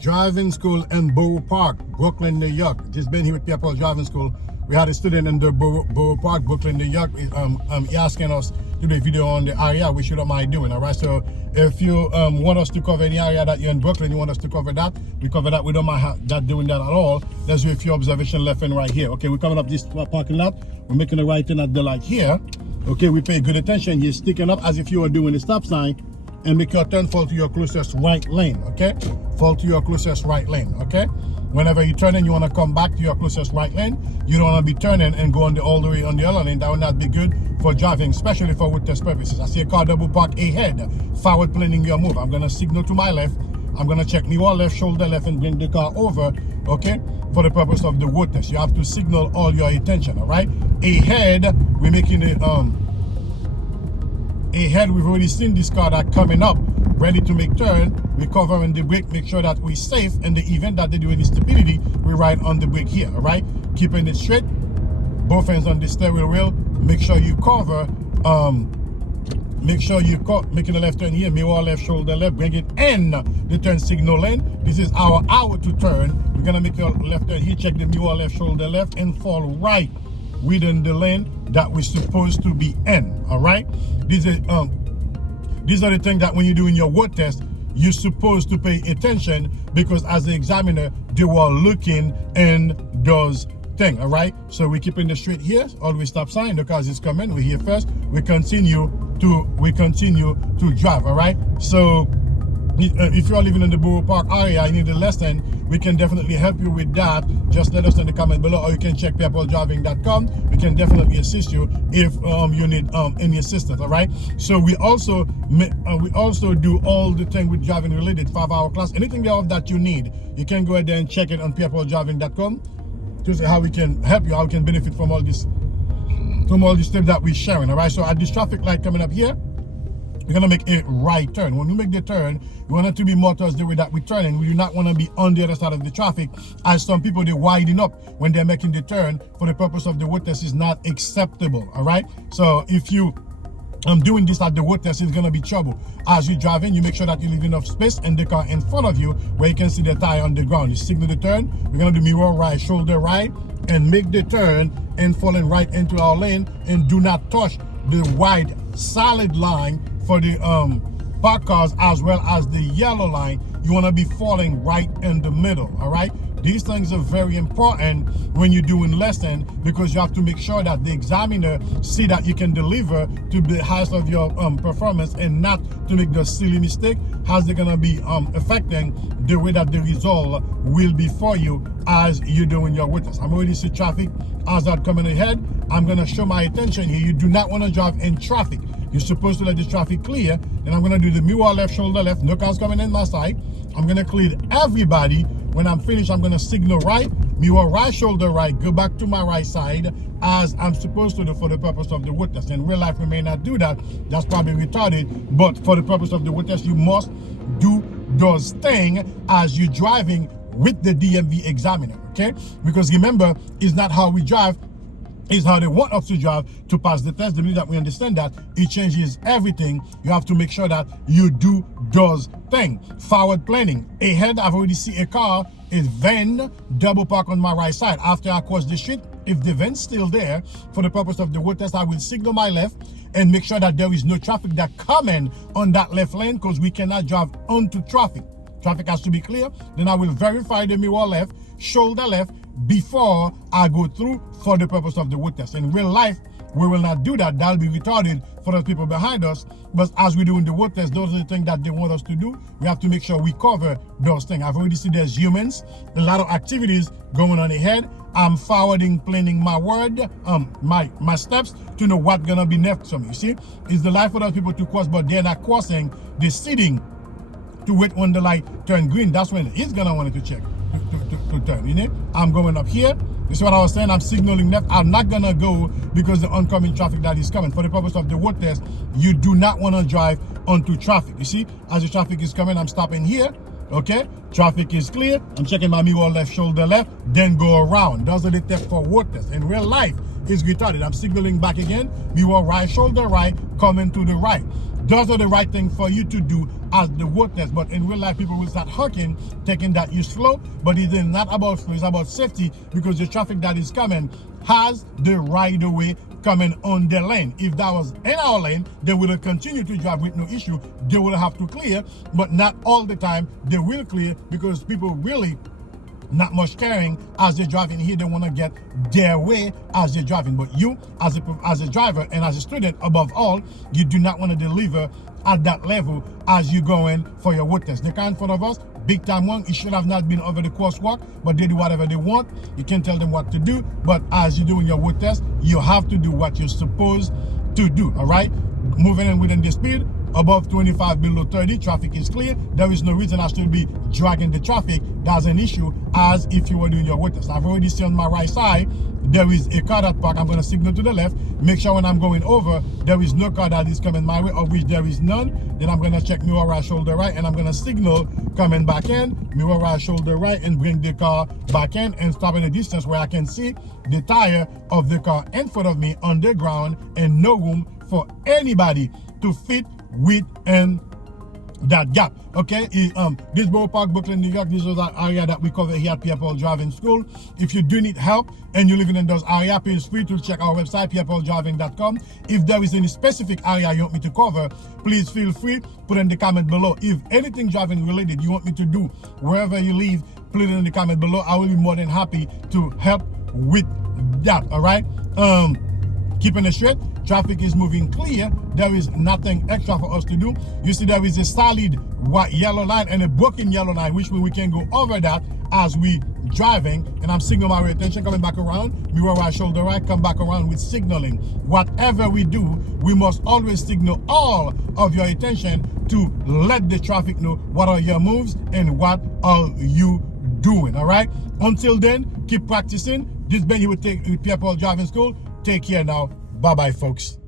Driving School in Boro Park, Brooklyn, New York. Just been here with Pierre Driving School. We had a student in the Boro Park, Brooklyn, New York. He asking us to do a video on the area, which you don't mind doing. All right. So if you want us to cover any area that you're in Brooklyn, you want us to cover that, we cover that. We don't mind doing that at all. Let's do a few observation left and right here. Okay, we're coming up this parking lot. We're making a right turn at the light here. Okay, we pay good attention. You're sticking up as if you were doing a stop sign, and make your turn fall to your closest right lane. Okay, fall to your closest right lane. Okay, whenever you turn in, you want to come back to your closest right lane. You don't want to be turning and going all the way on the other lane. That would not be good for driving, especially for road test purposes. I see a car double park ahead, forward planning your move. I'm going to signal to my left. I'm going to check mirror left, shoulder left, and bring the car over. Okay, for the purpose of the road test, you have to signal all your attention. All right, ahead, we're making it ahead. We've already seen this car that coming up, ready to make turn. We're covering the brake, make sure that we're safe. In the event that they do any stupidity, we ride on the brake here. All right, keeping it straight, both hands on the steering wheel. Make sure you cover. Make sure you making a left turn here, mirror left, shoulder left, bring it in the turn signal lane. This is our hour to turn. We're gonna make your left turn here, check the mirror left, shoulder left, and fall right within the lane that we're supposed to be in. All right, these are the things that when you're doing your road test, you're supposed to pay attention, because as the examiner, they were looking in those things. All right, so we're keeping the straight here. Always stop sign, the cars is coming. We're here first. We continue to drive. All right, so if you're living in the Boro Park area, you need a lesson, we can definitely help you with that. Just let us know in the comment below, or you can check peopledriving.com. We can definitely assist you if you need any assistance. All right, so we also do all the thing with driving related 5-hour class. Anything else that you need, you can go ahead and check it on peopledriving.com to see how we can help you, how we can benefit from all this stuff that we're sharing. All right, so at this traffic light coming up here, we're gonna make a right turn. When we make the turn, we want it to be more towards the way that we're turning. We do not want to be on the other side of the traffic, as some people, they widen up when they're making the turn. For the purpose of the road test, is not acceptable. All right, so if you doing this at the road test, is gonna be trouble. As you're driving, you make sure that you leave enough space in the car in front of you where you can see the tire on the ground. You signal the turn. We're gonna do mirror right, shoulder right, and make the turn and falling right into our lane, and do not touch the wide solid line for the parked cars, as well as the yellow line. You want to be falling right in the middle. All right, these things are very important when you're doing lesson, because you have to make sure that the examiner see that you can deliver to the highest of your performance, and not to make the silly mistake, as they're gonna be affecting the way that the result will be for you as you're doing your road test. I'm already see traffic as that coming ahead. I'm gonna show my attention here. You do not want to drive in traffic. You're supposed to let the traffic clear. And I'm gonna do the mirror left, shoulder left. No cars coming in my side. I'm gonna clear everybody. When I'm finished, I'm gonna signal right, mirror right, shoulder right, go back to my right side, as I'm supposed to do for the purpose of the road test. In real life, we may not do that. That's probably retarded. But for the purpose of the road test, you must do those things as you're driving with the DMV examiner. Okay? Because remember, it's not how we drive, is how they want us to drive to pass the test. The minute that we understand that, it changes everything. You have to make sure that you do those things. Forward planning. Ahead, I've already seen a car, a van, double park on my right side. After I cross the street, if the van's still there, for the purpose of the road test, I will signal my left and make sure that there is no traffic that coming on that left lane, because we cannot drive onto traffic. Traffic has to be clear. Then I will verify the mirror left, shoulder left, before I go through for the purpose of the road test. In real life, we will not do that. That'll be retarded for the people behind us. But as we do in the road test, those are the things that they want us to do. We have to make sure we cover those things. I've already seen there's humans, a lot of activities going on ahead. I'm forwarding, planning my word, my steps to know what's gonna be next for me. You see, it's the life for those people to cross, but they're not crossing. They're sitting to wait when the light turn green. That's when he's gonna want it to check to turn. You know, I'm going up here. This is what I was saying. I'm signaling left. I'm not gonna go because the oncoming traffic that is coming. For the purpose of the road test, you do not want to drive onto traffic. You see, as the traffic is coming, I'm stopping here. Okay, traffic is clear. I'm checking my mirror left, shoulder left, then go around. Those are the tests for road test. In real life, it's retarded. I'm signaling back again. Mirror right, shoulder right, coming to the right. Those are the right thing for you to do as the road test. But in real life, people will start hurting, thinking that you're slow, but it is not about slow, it's about safety, because the traffic that is coming has the right of way coming on their lane. If that was in our lane, they will continue to drive with no issue. They will have to clear, but not all the time they will clear, because people really not much caring as they're driving here. They want to get their way as they're driving. But you, as a driver and as a student, above all, you do not want to deliver at that level as you're going for your road test. The car in front of us, big time one, it should have not been over the crosswalk, but they do whatever they want. You can't tell them what to do, but as you're doing your road test, you have to do what you're supposed to do, all right? Moving in within the speed, above 25, below 30, traffic is clear. There is no reason I should be dragging the traffic. That's an issue as if you were doing your road test. I've already seen on my right side, there is a car that parked. I'm going to signal to the left. Make sure when I'm going over, there is no car that is coming my way, of which there is none. Then I'm going to check mirror right, shoulder right, and I'm going to signal coming back in, mirror right, shoulder right, and bring the car back in and stop in a distance where I can see the tire of the car in front of me on the ground, and no room for anybody to fit within that gap. Okay, this Boro Park Brooklyn, New York, this is the area that we cover here at Pierre Driving School. If you do need help and you're living in those areas, please free to check our website, pierredriving.com. If there is any specific area you want me to cover, please feel free, put in the comment below. If anything driving related you want me to do wherever you live, put it in the comment below. I will be more than happy to help with that. All right, keeping it straight, traffic is moving clear. There is nothing extra for us to do. You see, there is a solid white yellow line and a broken yellow line, which means we can go over that as we driving. And I'm signaling my attention, coming back around, mirror right, shoulder right, come back around with signaling. Whatever we do, we must always signal all of your attention to let the traffic know what are your moves and what are you doing. All right, until then, keep practicing. This has been here with Pierre Driving School. Take care now. Bye-bye, folks.